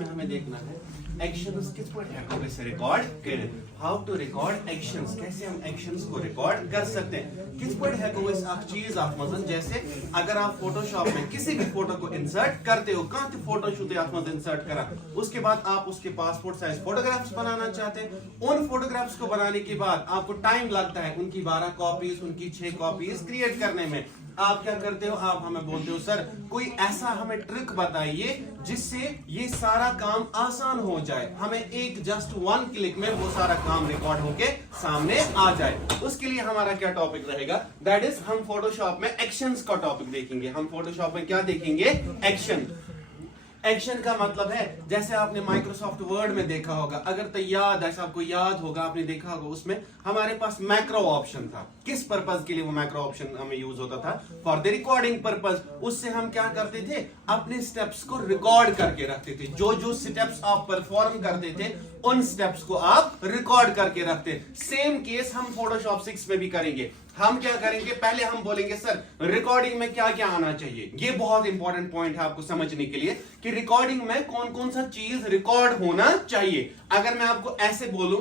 इसमें हमें देखना है एक्शंस किस पर हैको से रिकॉर्ड करें, हाउ टू रिकॉर्ड एक्शंस, कैसे हम एक्शंस को रिकॉर्ड कर सकते हैं। किस पर हैको इस चीज आप मजन जैसे अगर आप फोटोशॉप में किसी भी फोटो को इंसर्ट करते हो, कहां से फोटो शूट आप मजन इंसर्ट करा, उसके बाद आप उसके पासपोर्ट साइज फोटोग्राफ्स बनाना चाहते हैं। उन फोटोग्राफ्स को बनाने के बाद आपको टाइम लगता है उनकी 12 कॉपीज, उनकी 6 कॉपीज क्रिएट करने में। आप क्या करते हो, आप हमें बोलते हो सर कोई ऐसा हमें ट्रिक बताइए जिससे ये सारा काम आसान हो जाए, हमें एक जस्ट 1 क्लिक में वो सारा काम रिकॉर्ड होके सामने आ जाए। उसके लिए हमारा क्या टॉपिक रहेगा, दैट इज हम फोटोशॉप में एक्शंस का टॉपिक देखेंगे। हम फोटोशॉप में क्या देखेंगे, एक्शन। एक्शन का मतलब है जैसे आपने माइक्रोसॉफ्ट वर्ड में देखा होगा, अगर तो याद ऐसा आपको याद होगा, आपने देखा होगा उसमें हमारे पास मैक्रो ऑप्शन था। किस पर्पज के लिए वो मैक्रो ऑप्शन हमें यूज होता था, फॉर द रिकॉर्डिंग पर्पज। उससे हम क्या करते थे, अपने स्टेप्स को रिकॉर्ड करके रखते थे। जो जो स्टेप्स आप परफॉर्म करते थे उन स्टेप्स को आप रिकॉर्ड करके रखते। सेम केस हम फोटोशॉप 6 में भी करेंगे। हम क्या करेंगे, पहले हम बोलेंगे सर रिकॉर्डिंग में क्या क्या आना चाहिए। ये बहुत इंपॉर्टेंट पॉइंट है आपको समझने के लिए कि रिकॉर्डिंग में कौन कौन सा चीज रिकॉर्ड होना चाहिए। अगर मैं आपको ऐसे बोलूं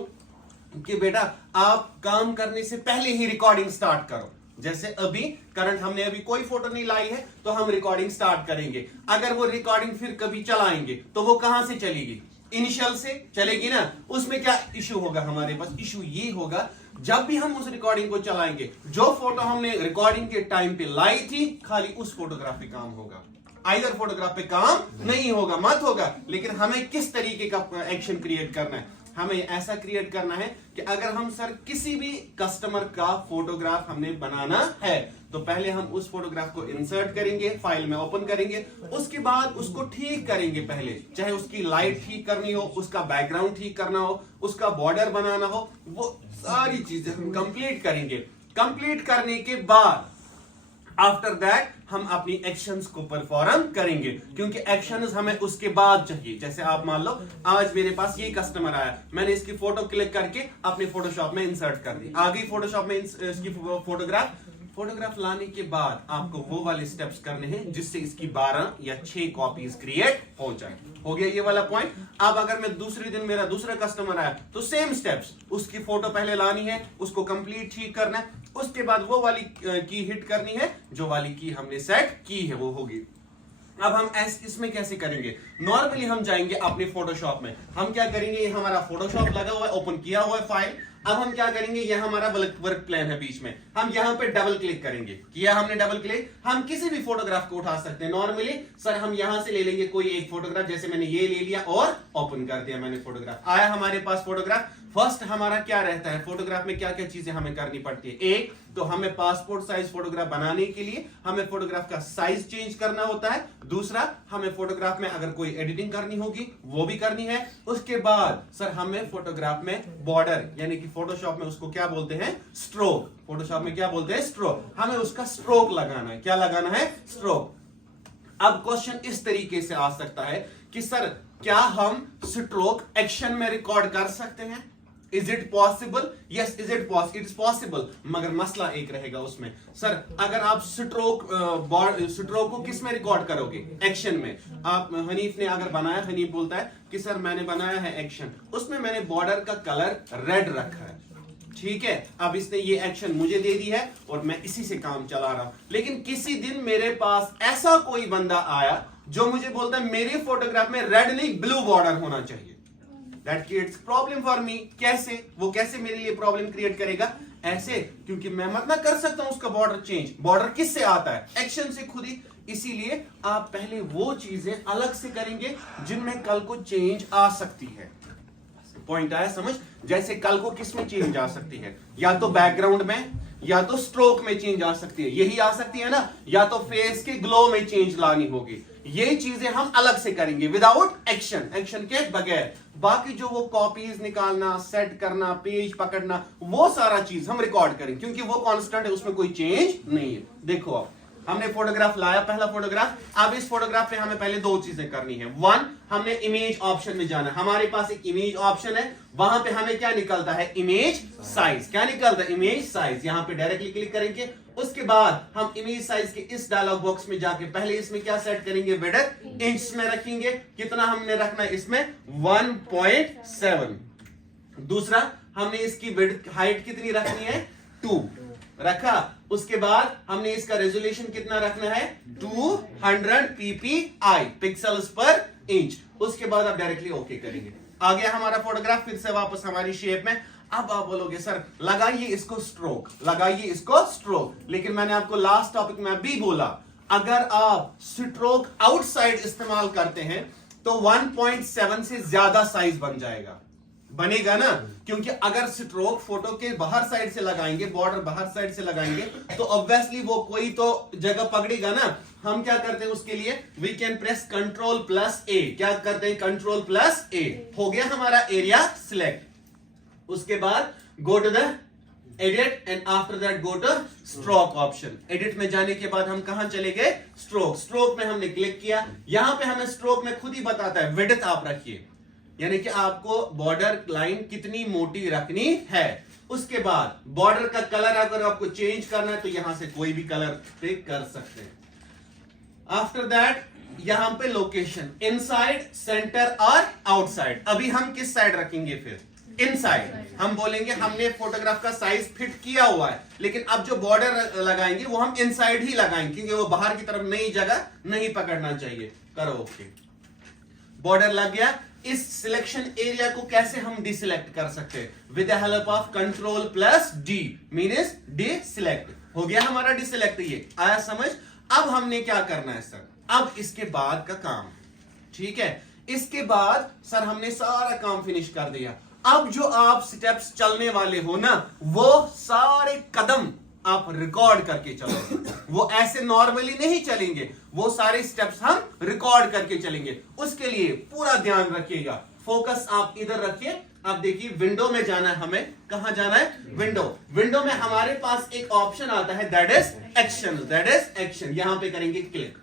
कि बेटा आप काम करने से पहले ही रिकॉर्डिंग स्टार्ट करो, जैसे अभी करंट हमने अभी कोई फोटो नहीं लाई है तो हम रिकॉर्डिंग स्टार्ट करेंगे। अगर वो रिकॉर्डिंग फिर कभी चलाएंगे तो वो कहां से चलेगी, इनिशियल से चलेगी ना। उसमें क्या इशू होगा, हमारे पास इशू ये होगा जब भी हम उस रिकॉर्डिंग को चलाएंगे, जो फोटो हमने रिकॉर्डिंग के टाइम पे लाई थी खाली उस फोटोग्राफ पे काम होगा, आइदर फोटोग्राफ पे काम नहीं होगा, मत होगा। लेकिन हमें किस तरीके का एक्शन क्रिएट करना है, हमें ऐसा क्रिएट करना है कि अगर हम सर किसी भी कस्टमर का फोटोग्राफ हमने बनाना है तो पहले हम उस फोटोग्राफ को इंसर्ट करेंगे, फाइल में ओपन करेंगे, उसके बाद उसको ठीक करेंगे। पहले चाहे उसकी लाइट ठीक करनी हो, उसका बैकग्राउंड ठीक करना हो, उसका बॉर्डर बनाना हो, वो सारी चीजें हम कंप्लीट करेंगे। कंप्लीट करने के बाद आफ्टर दैट हम अपनी एक्शंस को परफॉर्म करेंगे, क्योंकि एक्शंस हमें उसके बाद चाहिए। जैसे आप मान लो आज मेरे पास ये कस्टमर आया, मैंने इसकी फोटो क्लिक करके अपने फोटोशॉप में इंसर्ट कर दी, आ गई फोटोशॉप में इसकी फोटोग्राफ लाने के बाद आपको वो वाले स्टेप्स करने हैं जिससे इसकी 12 या 6 कॉपीज क्रिएट हो जाए। हो गया ये वाला पॉइंट। अब अगर मैं दूसरे दिन मेरा दूसरा कस्टमर आया तो सेम स्टेप्स, उसकी फोटो पहले लानी है, उसको कंप्लीट ठीक करना है, उसके बाद वो वाली की हिट करनी है, जो वाली की हमने सेट की है वो होगी। अब हम इसमें कैसे करेंगे, नॉर्मली हम जाएंगे अपने फोटोशॉप में, हम क्या करेंगे, ये हमारा फोटोशॉप लगा हुआ है, ओपन किया हुआ है फाइल। अब हम क्या करेंगे, ये हमारा वर्क प्लान है बीच में, हम यहाँ पे डबल क्लिक करेंगे। किया हमने डबल क्लिक, हम किसी भी फोटोग्राफ को उठा सकते हैं। नॉर्मली सर हम यहां से ले लेंगे कोई एक फोटोग्राफ, जैसे मैंने ये ले लिया और ओपन कर दिया मैंने फोटोग्राफ, आया हमारे पास फोटोग्राफ। फर्स्ट हमारा क्या रहता है, फोटोग्राफ में क्या क्या चीजें हमें करनी पड़ती है। एक तो हमें पासपोर्ट साइज फोटोग्राफ बनाने के लिए हमें फोटोग्राफ का साइज चेंज करना होता है। दूसरा हमें फोटोग्राफ में अगर कोई एडिटिंग करनी होगी वो भी करनी है। उसके बाद सर हमें फोटोग्राफ में बॉर्डर, यानी कि फोटोशॉप में उसको क्या बोलते हैं, स्ट्रोक। फोटोशॉप में क्या बोलते हैं, स्ट्रोक। हमें उसका स्ट्रोक लगाना है। क्या लगाना है, स्ट्रोक। अब क्वेश्चन इस तरीके से आ सकता है कि सर क्या हम स्ट्रोक एक्शन में रिकॉर्ड कर सकते हैं, is it possible, yes is it possible. मगर मसला एक रहेगा उसमें, सर अगर आप स्ट्रोक को किस में रिकॉर्ड करोगे, एक्शन में। आप हनीफ ने अगर बनाया, हनीफ बोलता है कि सर मैंने बनाया है एक्शन, उसमें मैंने बॉर्डर का कलर रेड रखा है, ठीक है। अब इसने ये एक्शन मुझे दे दी है और मैं इसी से काम चला रहा हूं। लेकिन किसी दिन मेरे पास ऐसा कोई बंदा आया जो मुझे बोलता है मेरी फोटोग्राफ में रेड नहीं ब्लू बॉर्डर होना चाहिए, that creates problem for me. कैसे, वो कैसे मेरे लिए प्रॉब्लम क्रिएट करेगा, ऐसे क्योंकि मैं मत ना कर सकता हूं उसका बॉर्डर चेंज। बॉर्डर किससे आता है, एक्शन से खुद ही। इसीलिए आप पहले वो चीजें अलग से करेंगे जिनमें कल को चेंज आ सकती है। पॉइंट आया समझ, जैसे कल को किस में चेंज आ सकती है, या तो बैकग्राउंड में, या तो स्ट्रोक में चेंज आ सकती है, यही आ सकती है ना, या तो फेस के ग्लो में चेंज लानी होगी। ये चीजें हम अलग से करेंगे विदाउट एक्शन, एक्शन के बगैर। बाकी जो वो कॉपीज निकालना, सेट करना, पेज पकड़ना, वो सारा चीज हम रिकॉर्ड करेंगे क्योंकि वो कांस्टेंट है, उसमें कोई चेंज नहीं है। देखो अब हमने फोटोग्राफ लाया, पहला फोटोग्राफ। अब इस फोटोग्राफ पे हमें पहले 2 चीजें करनी है। 1, हमने इमेज ऑप्शन में जाना है। हमारे पास एक इमेज ऑप्शन है, वहां पे हमें क्या निकलता है, इमेज साइज। क्या निकलता है, इमेज साइज। यहां पे डायरेक्टली क्लिक करेंगे, उसके बाद हम इमेज साइज के इस डायलॉग बॉक्स में जाके पहले इसमें क्या सेट करेंगे, विड्थ इंच में रखेंगे। कितना हमने रखना है इसमें, 1.7। दूसरा हमने इसकी विड्थ हाइट कितनी रखनी है, 2 रखा। उसके बाद हमने इसका रेजोल्यूशन कितना रखना है, 200 ppi पिक्सल्स पर इंच। उसके बाद आप डायरेक्टली ओके करेंगे। आ गया हमारा फोटोग्राफ फिर से वापस हमारी शेप में। अब आप बोलोगे सर लगाइए इसको स्ट्रोक, लगाइए इसको स्ट्रोक, लेकिन मैंने आपको लास्ट टॉपिक में भी बोला अगर आप स्ट्रोक आउटसाइड इस्तेमाल करते हैं तो 1.7 से ज्यादा साइज बन जाएगा, बनेगा ना, क्योंकि अगर स्ट्रोक फोटो के बाहर साइड से लगाएंगे, बॉर्डर बाहर साइड से लगाएंगे तो ऑब्वियसली वो कोई तो जगह पकड़ेगा ना। हम क्या करते हैं उसके लिए, वी कैन प्रेस Ctrl+A। क्या करते हैं, Ctrl+A। हो गया हमारा एरिया सिलेक्ट। उसके बाद go to the edit and after that go to stroke option. Edit में जाने के बाद हम कहां चले गए, स्ट्रोक। स्ट्रोक में हमने क्लिक किया। यहां पे हमें स्ट्रोक में खुद ही बताता है विड्थ आप रखिए, यानी कि आपको बॉर्डर लाइन कितनी मोटी रखनी है। उसके बाद बॉर्डर का कलर अगर आपको चेंज करना है तो यहां से कोई भी कलर पिक कर सकते हैं। आफ्टर दैट यहां पे लोकेशन, इनसाइड, सेंटर और आउटसाइड। अभी हम किस साइड रखेंगे, फिर इनसाइड। हम बोलेंगे हमने फोटोग्राफ का साइज फिट किया हुआ है, लेकिन अब जो बॉर्डर लगाएंगे वो हम इनसाइड ही लगाएंगे, क्योंकि वो बाहर की तरफ नई जगह नहीं पकड़ना चाहिए। करो ओके। बॉर्डर लग गया। इस सिलेक्शन एरिया को कैसे हम डिसिलेक्ट कर सकते हैं, with the help of Ctrl+D means deselect. हो गया हमारा डिसिलेक्ट। ये आया समझ। अब हमने क्या करना है सर, अब इसके बाद का काम, ठीक है, इसके बाद सर हमने सारा काम फिनिश कर दिया। अब जो आप स्टेप्स चलने वाले हो ना, वो सारे कदम आप रिकॉर्ड करके चलोगे। वो ऐसे नॉर्मली नहीं चलेंगे, वो सारे स्टेप्स हम रिकॉर्ड करके चलेंगे। उसके लिए पूरा ध्यान रखिएगा, फोकस आप इधर रखिए। अब देखिए विंडो में जाना है, हमें कहां जाना है, विंडो। विंडो में हमारे पास एक ऑप्शन आता है that is action, that is action. यहां पे करेंगे क्लिक।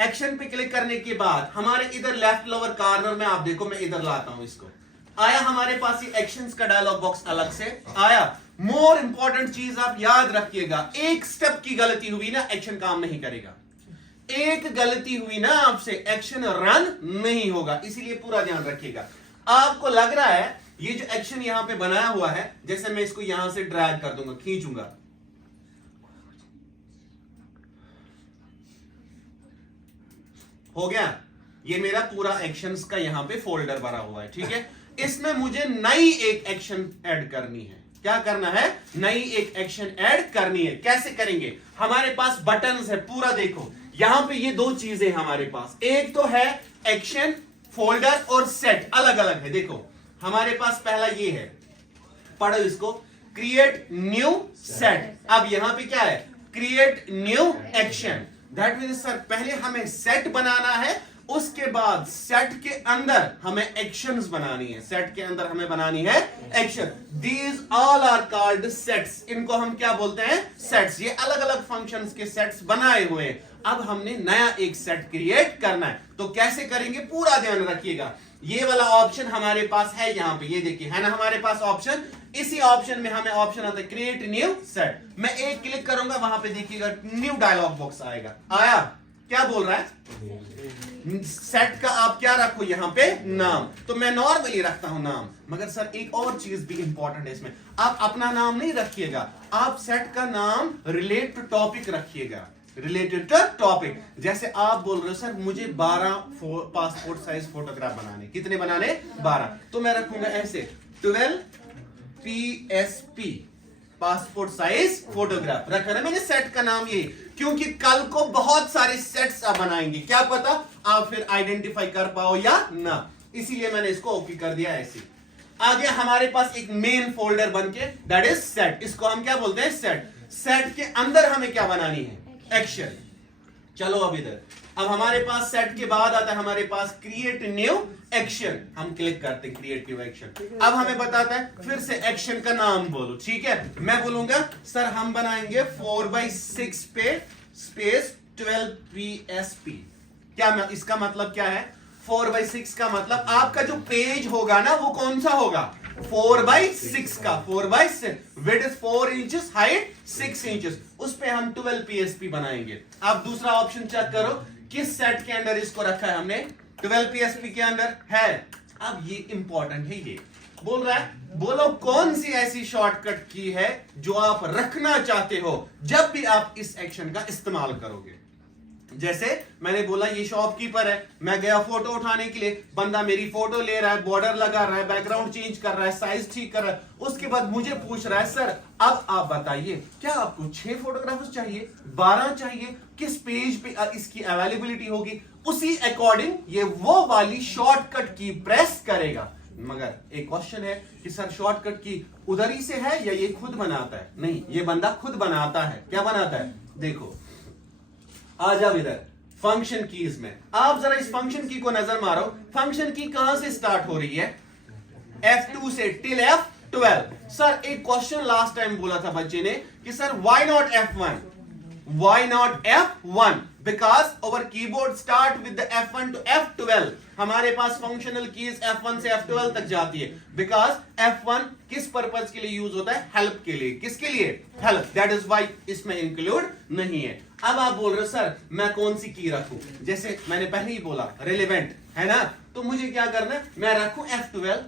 एक्शन पे क्लिक करने के बाद हमारे इधर लेफ्ट लोअर कॉर्नर में आप देखो, मैं इधर लाता हूं इसको। आया हमारे पास ये एक्शंस का डायलॉग बॉक्स अलग से आया। मोर इंपॉर्टेंट चीज आप याद रखिएगा, एक स्टेप की गलती हुई ना एक्शन काम नहीं करेगा। एक गलती हुई ना आपसे, एक्शन रन नहीं होगा, इसीलिए पूरा ध्यान रखिएगा। आपको लग रहा है ये जो एक्शन यहां पे बनाया हुआ है, जैसे मैं इसको यहां से ड्रैग कर दूंगा, खींचूंगा, हो गया। ये मेरा पूरा एक्शंस का यहां पे फोल्डर भरा हुआ है, ठीक है। इसमें मुझे नई एक एक्शन ऐड करनी है। क्या करना है, नई एक एक्शन ऐड करनी है। कैसे करेंगे, हमारे पास बटन्स है पूरा, देखो यहां पे ये दो चीजें हमारे पास, एक तो है एक्शन फोल्डर और सेट, अलग अलग है। देखो हमारे पास पहला ये है, पढ़ो इसको, क्रिएट न्यू सेट। अब यहां पे क्या है, create new action. That means sir पहले हमें सेट बनाना है, उसके बाद सेट के अंदर हमें एक्शंस बनानी है। सेट के अंदर हमें बनानी है action. These all are called sets. इनको हम क्या बोलते हैं, सेट्स। ये अलग अलग फंक्शंस के सेट्स बनाए हुए हैं। अब हमने नया एक सेट क्रिएट करना है, तो कैसे करेंगे पूरा ध्यान रखिएगा। ये वाला ऑप्शन हमारे पास है यहां पे, ये देखिए है ना हमारे पास ऑप्शन। इसी ऑप्शन में हमें ऑप्शन आता है क्रिएट न्यू सेट। मैं एक क्लिक करूंगा, वहां पे देखिएगा न्यू डायलॉग बॉक्स आएगा। आया, क्या बोल रहा है, सेट का आप क्या रखो यहां पे, नाम। तो मैं नॉर्मली रखता हूं नाम, मगर सर एक और चीज भी इंपॉर्टेंट है इसमें, आप अपना नाम नहीं रखिएगा, आप सेट का नाम रिलेट टू टॉपिक रखिएगा, रिलेटेड टू टॉपिक। जैसे आप बोल रहे हो सर मुझे 12 पासपोर्ट साइज फोटोग्राफ बनाने, कितने बनाने, 12, तो मैं रखूंगा ऐसे 12 PSP पासपोर्ट साइज फोटोग्राफ रखा ना मैंने सेट का नाम ये, क्योंकि कल को बहुत सारे सेट्स आप बनाएंगे, क्या पता आप फिर आइडेंटिफाई कर पाओ या ना, इसीलिए मैंने इसको ओके कर दिया ऐसे। आगे हमारे पास एक मेन फोल्डर बनके दैट इज सेट, इसको हम क्या बोलते हैं, सेट। सेट के अंदर हमें क्या बनानी है, एक्शन। चलो अब इधर, अब हमारे पास सेट के बाद आता है हमारे पास क्रिएट न्यू एक्शन। हम क्लिक करते हैं क्रिएट न्यू एक्शन। अब हमें बताता है फिर से एक्शन का नाम बोलो, ठीक है। मैं बोलूंगा सर हम बनाएंगे 4:6 पे स्पेस 12 PSP। क्या इसका मतलब क्या है, 4:6 का मतलब आपका जो पेज होगा ना वो कौन सा होगा, 4/6 का, 4/6, विड्थ 4 इंचेस, हाइट 6 इंचेस, उस पे हम 12 psp बनाएंगे। अब दूसरा ऑप्शन चेक करो, किस सेट के अंदर इसको रखा है हमने, 12 psp के अंदर है। अब ये इंपॉर्टेंट है, ये बोल रहा है, बोलो कौन सी ऐसी शॉर्टकट की है जो आप रखना चाहते हो जब भी आप इस एक्शन का इस्तेमाल करोगे। जैसे मैंने बोला ये शॉपकीपर है, मैं गया फोटो उठाने के लिए, बंदा मेरी फोटो ले रहा है, बॉर्डर लगा रहा है, बैकग्राउंड चेंज कर रहा है, साइज ठीक कर रहा है, उसके बाद मुझे पूछ रहा है सर अब आप बताइए क्या आपको 6 फोटोग्राफ्स चाहिए, 12 चाहिए, किस पेज पे इसकी अवेलेबिलिटी होगी, उसी अकॉर्डिंग ये वो वाली शॉर्टकट की प्रेस करेगा। मगर एक क्वेश्चन है कि सर शॉर्टकट की उधर ही से है या ये खुद बनाता है? नहीं, ये बंदा खुद बनाता है। क्या बनाता है? देखो, आ जाओ इधर फंक्शन कीज में, आप जरा इस फंक्शन की को नजर मारो। फंक्शन की कहां से स्टार्ट हो रही है? F2 से टिल F12। सर एक क्वेश्चन लास्ट टाइम बोला था बच्चे ने कि sir why not F1? Why not F1? Because our keyboard start with the F1 to F12. हमारे पास फंक्शनल कीज F1 से F12 तक जाती है। Because F1 किस पर्पज के लिए यूज होता है? हेल्प के लिए। किसके लिए? हेल्प। That is why इसमें इंक्लूड नहीं है। अब आप बोल रहे हो सर मैं कौन सी की रखूं? जैसे मैंने पहले ही बोला रिलेवेंट है ना, तो मुझे क्या करना है? मैं रखूं F12।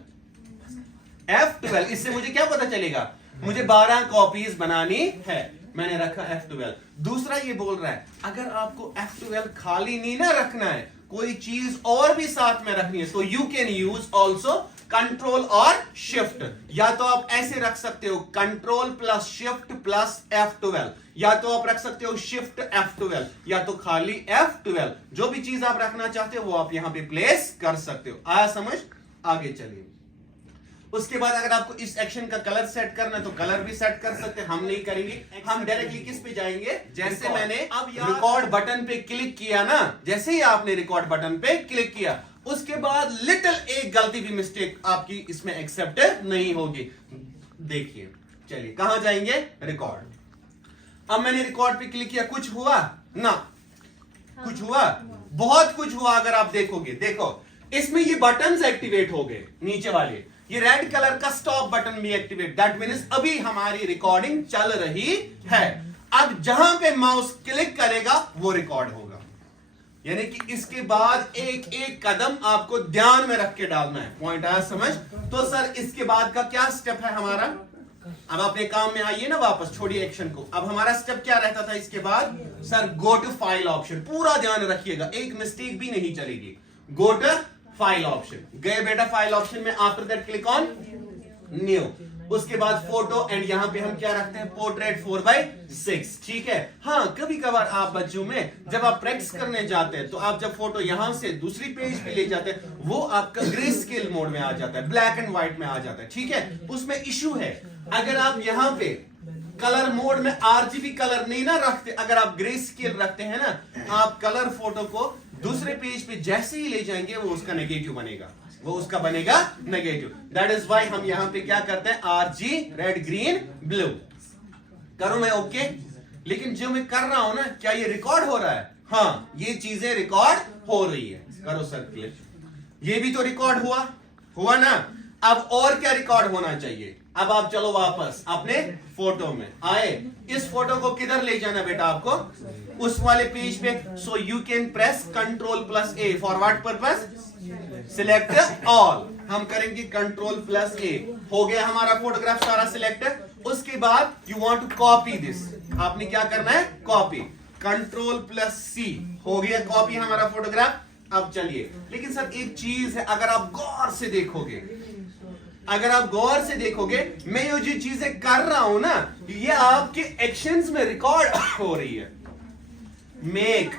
F12 इससे मुझे क्या पता चलेगा? मुझे 12 कॉपीज बनानी है, मैंने रखा F12। दूसरा ये बोल रहा है अगर आपको F12 खाली नहीं ना रखना है, कोई चीज और भी साथ में रखनी है, तो you can use also control और शिफ्ट। या तो आप ऐसे रख सकते हो control plus shift plus F12, या तो आप रख सकते हो शिफ्ट F12, या तो खाली F12। जो भी चीज आप रखना चाहते हो वो आप यहां पे प्लेस कर सकते हो। आया समझ? आगे चलिए। उसके बाद अगर आपको इस एक्शन का कलर सेट करना है तो कलर भी सेट कर सकते हैं, हम नहीं करेंगे, हम डायरेक्टली किस पे जाएंगे? जैसे मैंने अब रिकॉर्ड बटन पे क्लिक किया ना, जैसे ही आपने रिकॉर्ड बटन पे क्लिक किया उसके बाद लिटिल एक गलती भी मिस्टेक आपकी इसमें एक्सेप्ट नहीं होगी। देखिए, चलिए कहां जाएंगे? रिकॉर्ड। अब मैंने रिकॉर्ड पे क्लिक किया, कुछ हुआ ना? कुछ हुआ? बहुत कुछ हुआ। अगर आप देखोगे, देखो इसमें ये बटन्स एक्टिवेट हो गए, नीचे वाले ये रेड कलर का स्टॉप बटन भी एक्टिवेट, दैट मीन्स अभी हमारी रिकॉर्डिंग चल रही है। अब जहां पे माउस क्लिक करेगा वो रिकॉर्ड होगा, यानी कि इसके बाद एक एक कदम आपको ध्यान में रख के डालना है। पॉइंट आया समझ? तो सर इसके बाद का क्या स्टेप है हमारा? अब अपने काम में आइए ना वापस, छोड़िए एक्शन को। अब हमारा स्टेप क्या रहता था इसके बाद? Sir go to file option. पूरा ध्यान रखिएगा, एक मिस्टेक भी नहीं चलेगी। गो टू फाइल ऑप्शन, गए बेटा फाइल ऑप्शन में, after that click on new. उसके बाद फोटो एंड यहां पे हम क्या रखते हैं? पोर्ट्रेट 4/6। ठीक है। हाँ, कभी कभार आप बच्चों में जब आप प्रैक्टिस करने जाते हैं तो आप जब फोटो यहां से दूसरी पेज पे ले जाते हैं वो आपका ग्रे स्केल मोड में आ जाता है, ब्लैक एंड व्हाइट में आ जाता है। ठीक है, उसमें इशू है। अगर आप यहां पे कलर मोड में आरजीबी कलर नहीं ना रखते, अगर आप ग्रे स्केल रखते हैं ना, आप कलर फोटो को दूसरे पेज पे जैसे ही ले जाएंगे वो उसका नेगेटिव बनेगा, वो उसका बनेगा नेगेटिव। दैट इज व्हाई हम यहां पे क्या करते हैं? RG red green blue. करूं मैं ओके? लेकिन जो मैं कर रहा हूं ना, क्या ये रिकॉर्ड हो रहा है? हाँ, ये चीजें रिकॉर्ड हो रही है। करो सर क्लिक। ये भी तो रिकॉर्ड हुआ ना। अब और क्या रिकॉर्ड होना चाहिए? अब आप चलो वापस अपने फोटो में आए। इस फोटो को किधर ले जाना बेटा आपको? उस वाले पेज पे। So you can press Ctrl+A for what purpose? Select all. हम करेंगे Ctrl+A। हो गया हमारा फोटोग्राफ सारा सिलेक्ट। उसके बाद you want to copy this, आपने क्या करना है? कॉपी। Ctrl+C हो गया कॉपी हमारा फोटोग्राफ। अब चलिए, लेकिन सर एक चीज है, अगर आप गौर से देखोगे, मैं ये जो चीजें कर रहा हूं ना, ये आपके एक्शंस में रिकॉर्ड हो रही है। मेक,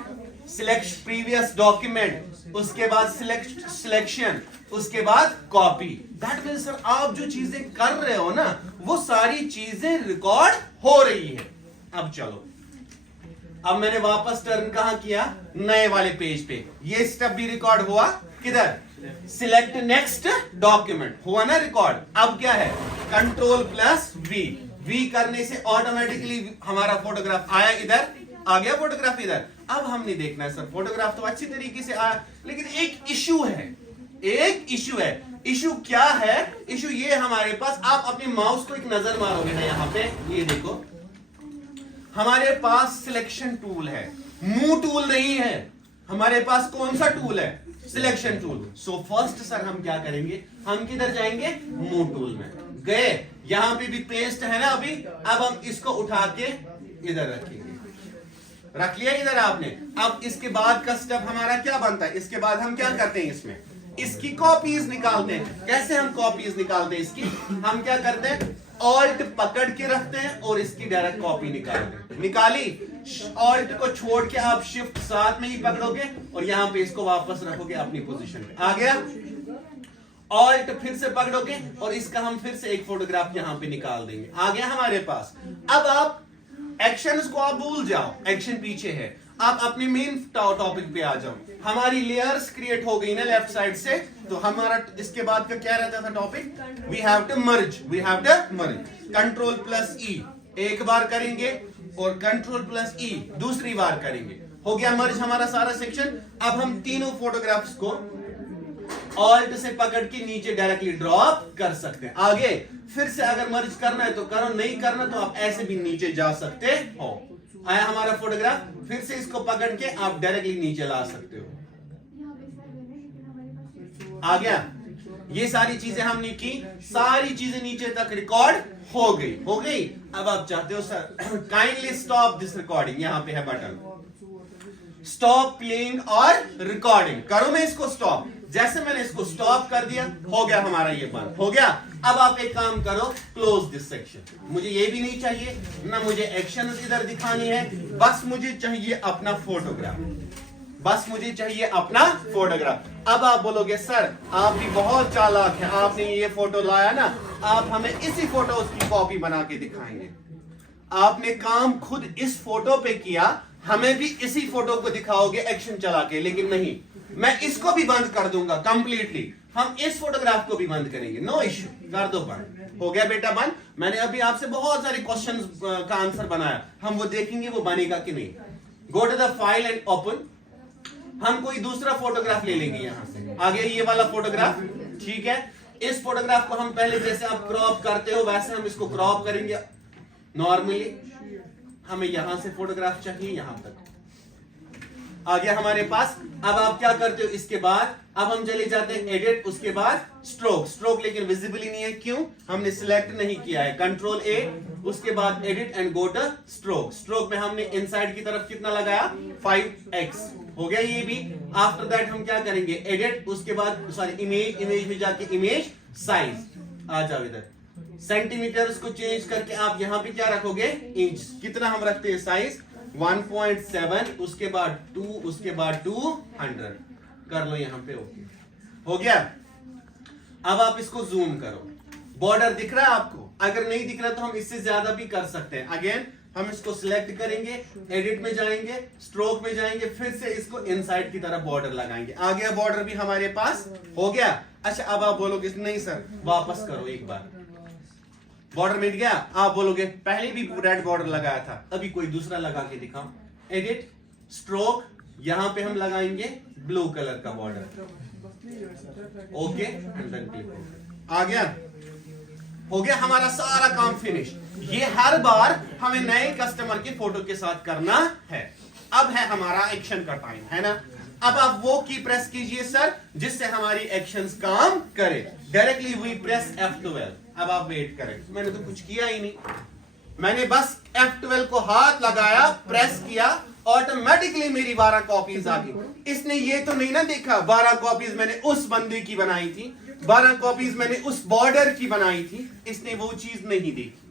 सिलेक्ट प्रीवियस डॉक्यूमेंट, उसके बाद सिलेक्शन, उसके बाद कॉपी। दैट मीन्स सर आप जो चीजें कर रहे हो ना, वो सारी चीजें रिकॉर्ड हो रही है। अब चलो, अब मैंने वापस टर्न कहां किया? नए वाले पेज पे। ये स्टेप भी रिकॉर्ड हुआ। किधर? सिलेक्ट नेक्स्ट डॉक्यूमेंट, हुआ ना रिकॉर्ड। अब क्या है? Ctrl+V करने से ऑटोमेटिकली हमारा फोटोग्राफ आया इधर, आ गया फोटोग्राफ इधर। अब हमने देखना है सर फोटोग्राफ तो अच्छी तरीके से आया, लेकिन एक इश्यू है। एक इशू है। इशू क्या है? इशू ये हमारे पास, आप अपने माउस को एक नजर मारोगे ना यहाँ पे, ये देखो हमारे पास सिलेक्शन टूल है, मूव टूल नहीं है। हमारे पास कौन सा टूल है? Selection tool. So first sir हम क्या करेंगे, हम किधर जाएंगे? मूव टूल में गए, यहां पे भी पेस्ट है ना अभी, अब हम इसको उठा के इधर रखेंगे। रख लिया इधर आपने। अब इसके बाद का स्टेप हमारा क्या बनता है? इसके बाद हम क्या करते हैं, इसमें इसकी कॉपीज निकालते हैं। कैसे हम कॉपीज निकालते हैं इसकी? हम क्या करते हैं, ऑल्ट पकड़ के रखते हैं और इसकी डायरेक्ट कॉपी निकालते हैं। निकाली, ऑल्ट को छोड़ के आप शिफ्ट साथ में ही पकड़ोगे और यहां पे इसको वापस रखोगे अपनी पोजीशन पे। आ गया? ऑल्ट फिर से पकड़ोगे और इसका हम फिर से एक फोटोग्राफ यहां पे निकाल देंगे। आ गया हमारे पास। अब आप एक्शंस को आप भूल जाओ, एक्शन पीछे है, आप अपने मेन टॉपिक पे आ जाओ। हमारी लेयर्स क्रिएट हो गई ना लेफ्ट साइड से, तो हमारा इसके बाद का क्या रहता था topic? We have to merge, we have to merge. Control plus E एक बार करेंगे और कंट्रोल प्लस ई दूसरी बार करेंगे। हो गया मर्ज हमारा सारा सेक्शन। अब हम तीनों फोटोग्राफ्स को ऑल्ट से पकड़ के नीचे डायरेक्टली ड्रॉप कर सकते हैं। आगे फिर से अगर मर्ज करना है तो करो, नहीं करना तो आप ऐसे भी नीचे जा सकते हो। आया हमारा फोटोग्राफ, फिर से इसको पकड़ के आप डायरेक्टली नीचे ला सकते हो। आ गया? ये सारी चीजें हमने की, सारी चीजें नीचे तक रिकॉर्ड हो गई। हो गई? अब आप चाहते हो sir kindly stop this recording, यहां पे है बटन स्टॉप प्लेइंग और रिकॉर्डिंग। करो मैं इसको स्टॉप। जैसे मैंने इसको स्टॉप कर दिया, हो गया हमारा ये बंद। हो गया? अब आप एक काम करो, क्लोज दिस सेक्शन। मुझे ये भी नहीं चाहिए ना, मुझे एक्शन इधर दिखानी है, बस मुझे चाहिए अपना फोटोग्राफ, बस मुझे चाहिए अपना फोटोग्राफ। अब आप बोलोगे सर आप भी बहुत चालाक हैं, आपने ये फोटो लाया ना, आप हमें इसी फोटो की कॉपी बना के दिखाएंगे। आपने काम खुद इस फोटो पे किया, हमें भी इसी फोटो को दिखाओगे एक्शन चला के। लेकिन नहीं, मैं इसको भी बंद कर दूंगा कंप्लीटली, हम इस फोटोग्राफ को भी बंद करेंगे। नो इश्यू, कर दो बंद। हो गया बेटा बंद। मैंने अभी आपसे बहुत सारे क्वेश्चंस का आंसर बनाया, हम वो देखेंगे वो बनेगा कि नहीं। Go to the file and open. हम कोई दूसरा फोटोग्राफ ले लेंगे यहां से। आगे ये वाला फोटोग्राफ, ठीक है। इस फोटोग्राफ को हम पहले जैसे आप क्रॉप करते हो वैसे हम इसको क्रॉप करेंगे नॉर्मली। हमें यहां से फोटोग्राफ चाहिए यहां तक। आ गया हमारे पास। अब आप क्या करते हो इसके बाद? अब हम चले जाते हैं एडिट, उसके बाद स्ट्रोक। स्ट्रोक लेकिन विजिबल नहीं है, क्यों? हमने सिलेक्ट नहीं किया है। कंट्रोल ए, उसके बाद edit and go to stroke. Stroke में हमने इनसाइड की तरफ कितना लगाया? 5x। हो गया ये भी। आफ्टर दैट हम क्या करेंगे? एडिट, उसके बाद सॉरी इमेज, इमेज में जाके इमेज साइज। आ जाओ इधर, सेंटीमीटर्स को चेंज करके आप यहां पे क्या रखोगे? इंच। कितना हम रखते हैं साइज? 1.7, उसके बाद 2, उसके बाद 200 कर लो यहां पे। ओके, हो गया। अब आप इसको जूम करो। बॉर्डर दिख रहा है आपको? अगर नहीं दिख रहा तो हम इससे ज्यादा भी कर सकते हैं। अगेन हम इसको सिलेक्ट करेंगे, एडिट में जाएंगे, स्ट्रोक में जाएंगे, फिर से इसको इनसाइड की तरफ बॉर्डर लगाएंगे। आ गया बॉर्डर भी हमारे पास। हो गया। अच्छा अब आप बोलोगे नहीं सर वापस करो एक बार, बॉर्डर मिट गया। आप बोलोगे पहले भी रेड बॉर्डर लगाया था, अभी कोई दूसरा लगा के दिखाओ। एडिट, स्ट्रोक, यहां पे हम लगाएंगे ब्लू कलर का border. Okay, and then click. आ गया? हो गया हमारा सारा काम फिनिश। ये हर बार हमें नए कस्टमर के फोटो के साथ करना है। अब है हमारा एक्शन का टाइम, है ना? अब आप वो की प्रेस कीजिए सर जिससे हमारी एक्शंस काम करे। Directly we press F12। अब आप वेट करें, मैंने तो कुछ किया ही नहीं, मैंने बस F12 को हाथ लगाया, प्रेस किया, ऑटोमेटिकली मेरी 12 कॉपीज आ गई। इसने ये तो नहीं ना देखा 12 कॉपीज मैंने उस बंदे की बनाई थी, 12 कॉपीज मैंने उस बॉर्डर की बनाई थी, इसने वो चीज नहीं देखी।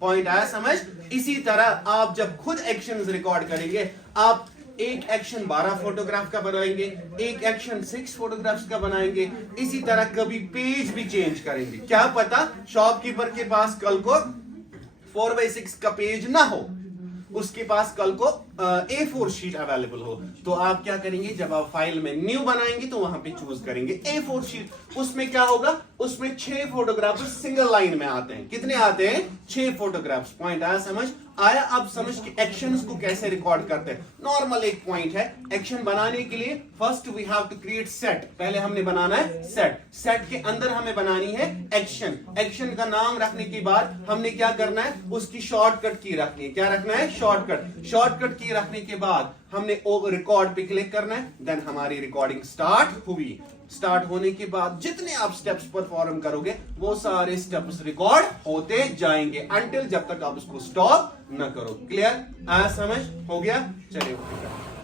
पॉइंट आया समझ? इसी तरह आप जब खुद एक्शंस रिकॉर्ड करेंगे, आप एक एक्शन 12 फोटोग्राफ का बनाएंगे, एक एक्शन 6 फोटोग्राफ्स का बनाएंगे। इसी तरह कभी पेज भी चेंज करेंगे। क्या पता शॉपकीपर के पास कल को 4x6 का पेज ना हो, उसके पास कल को A4 शीट अवेलेबल हो, तो आप क्या करेंगे, जब आप फाइल में न्यू बनाएंगे तो वहां पे चूज करेंगे A4 शीट। उसमें क्या होगा, उसमें 6 फोटोग्राफ्स सिंगल लाइन में आते हैं। कितने आते हैं, 6 फोटोग्राफ्स। पॉइंट आया समझ, आया अब समझ कि एक्शंस को कैसे रिकॉर्ड करते हैं। नॉर्मल एक पॉइंट है, एक्शन बनाने के लिए first we have to create set. पहले हमने बनाना है सेट, सेट के अंदर हमें बनानी है एक्शन। एक्शन का नाम रखने के बाद हमने क्या करना है, उसकी शॉर्टकट की रखनी है। क्या रखना है, शॉर्टकट। शॉर्टकट की रखने के बाद हमने रिकॉर्ड पे क्लिक करना है, देन हमारी रिकॉर्डिंग स्टार्ट हुई। स्टार्ट होने के बाद जितने आप स्टेप्स परफॉर्म करोगे वो सारे स्टेप्स रिकॉर्ड होते जाएंगे अनटिल जब तक आप उसको स्टॉप न करो। क्लियर, समझ हो गया, चलिए।